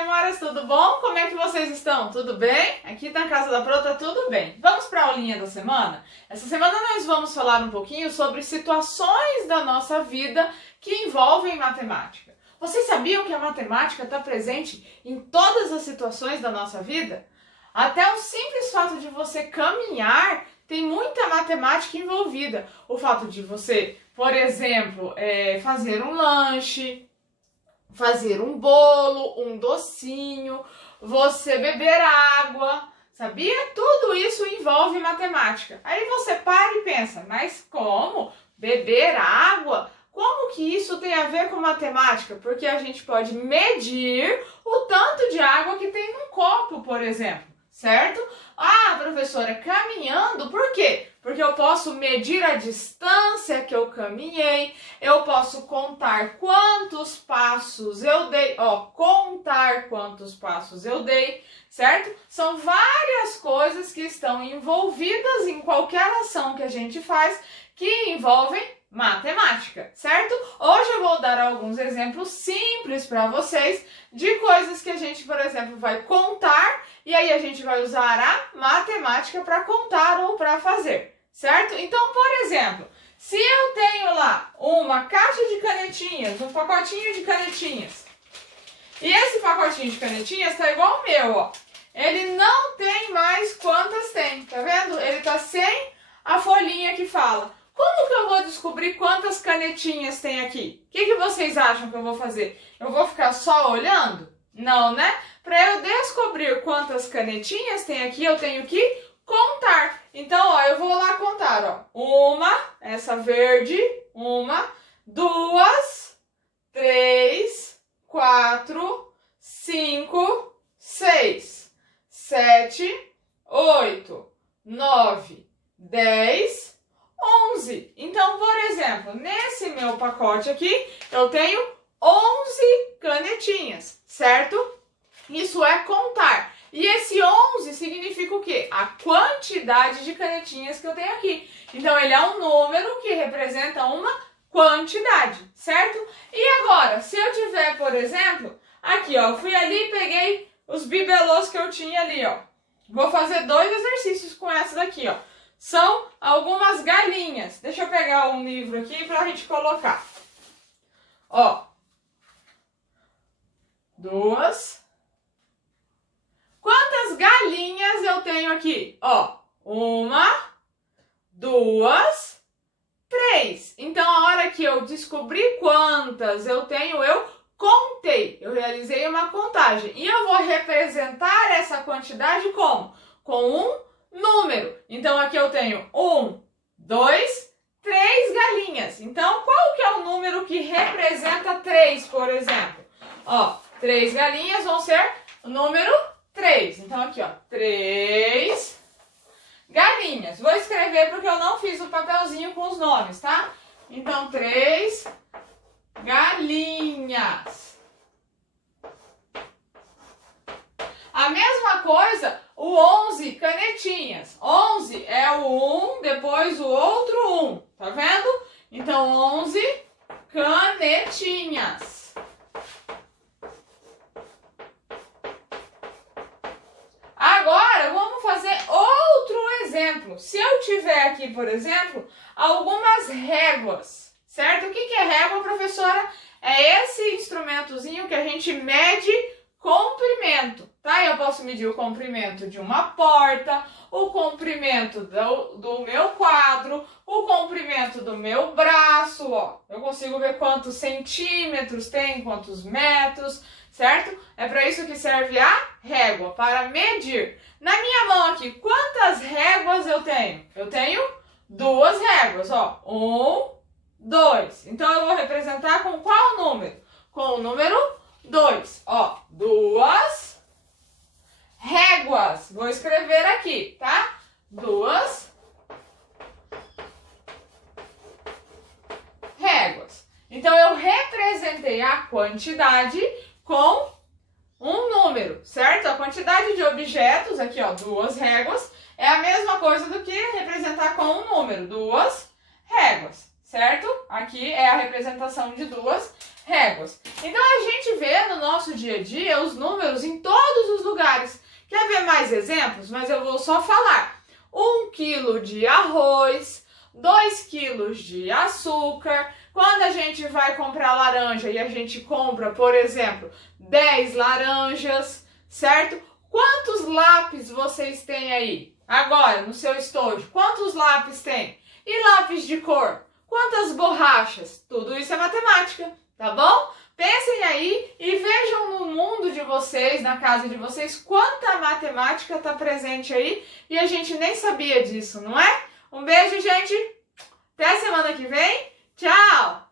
Gemoras, tudo bom? Como é que vocês estão? Tudo bem? Aqui na Casa da Pro tá tudo bem. Vamos para a aulinha da semana? Essa semana nós vamos falar um pouquinho sobre situações da nossa vida que envolvem matemática. Vocês sabiam que a matemática está presente em todas as situações da nossa vida? Até o simples fato de você caminhar tem muita matemática envolvida. O fato de você, por exemplo, fazer um lanche, fazer um bolo, um docinho, você beber água, sabia? Tudo isso envolve matemática. Aí você para e pensa, mas como? Beber água? Como que isso tem a ver com matemática? Porque a gente pode medir o tanto de água que tem num copo, por exemplo, certo? Ah, professora, caminhando, por quê? Porque eu posso medir a distância que eu caminhei, eu posso contar quantos passos eu dei, contar quantos passos eu dei, certo? São várias coisas que estão envolvidas em qualquer ação que a gente faz que envolvem matemática, certo? Hoje eu vou dar alguns exemplos simples para vocês de coisas que a gente, por exemplo, vai contar e aí a gente vai usar a matemática para contar ou para fazer, certo? Então, por exemplo, se eu tenho lá uma caixa de canetinhas, um pacotinho de canetinhas, e esse pacotinho de canetinhas tá igual ao meu, ó. Ele não tem mais quantas tem, tá vendo? Ele tá sem a folhinha que fala. Como que eu vou descobrir quantas canetinhas tem aqui? O que vocês acham que eu vou fazer? Eu vou ficar só olhando? Não, né? Para eu descobrir quantas canetinhas tem aqui, eu tenho que contar. Então, ó, eu vou lá contar, ó. Uma, essa verde, uma, duas, três, quatro, cinco, seis, sete, oito, nove, 10, 11. Então, por exemplo, nesse meu pacote aqui, eu tenho 11 canetinhas, certo? Isso é contar. E esse 11 significa o quê? A quantidade de canetinhas que eu tenho aqui. Então, ele é um número que representa uma quantidade, certo? E agora, se eu tiver, por exemplo, aqui, ó, eu fui ali e peguei os bibelôs que eu tinha ali, ó. Vou fazer 2 exercícios com essa daqui, ó. São algumas galinhas. Deixa eu pegar um livro aqui pra gente colocar. Ó. 2. Quantas galinhas eu tenho aqui? Ó. 1, 2, 3. Então, a hora que eu descobri quantas eu tenho, eu contei. Eu realizei uma contagem. E eu vou representar essa quantidade como? Com um número. Então, aqui eu tenho 1, 2, 3 galinhas. Então, qual que é o número que representa 3, por exemplo? Ó, 3 galinhas vão ser o número 3. Então, aqui, ó, 3 galinhas. Vou escrever porque eu não fiz o papelzinho com os nomes, tá? Então, 3 galinhas. A mesma coisa, o 11 canetinhas. 11 é o 1, depois o outro 1, tá vendo? Então, 11 canetinhas. Agora, vamos fazer outro exemplo. Se eu tiver aqui, por exemplo, algumas réguas, certo? O que é régua, professora? É esse instrumentozinho que a gente mede comprimento, tá? Eu posso medir o comprimento de uma porta, o comprimento do meu quadro, o comprimento do meu braço, ó. Eu consigo ver quantos centímetros tem, quantos metros, certo? É para isso que serve a régua, para medir. Na minha mão aqui, quantas réguas eu tenho? Eu tenho 2 réguas, ó. 1, 2. Então, eu vou representar com qual número? Com o número 2, ó, 2 réguas. Vou escrever aqui, tá? 2 réguas. Então, eu representei a quantidade com um número, certo? A quantidade de objetos, aqui, ó, 2 réguas, é a mesma coisa do que representar com um número, 2 réguas, certo? Aqui é a representação de 2 réguas. Então a gente vê no nosso dia a dia os números em todos os lugares. Quer ver mais exemplos? Mas eu vou só falar. 1 quilo de arroz, 2 quilos de açúcar. Quando a gente vai comprar laranja e a gente compra, por exemplo, 10 laranjas, certo? Quantos lápis vocês têm aí? Agora, no seu estojo, quantos lápis tem? E lápis de cor? Quantas borrachas? Tudo isso é matemática, tá bom? Pensem aí e vejam no mundo de vocês, na casa de vocês, quanta matemática está presente aí e a gente nem sabia disso, não é? Um beijo, gente! Até a semana que vem! Tchau!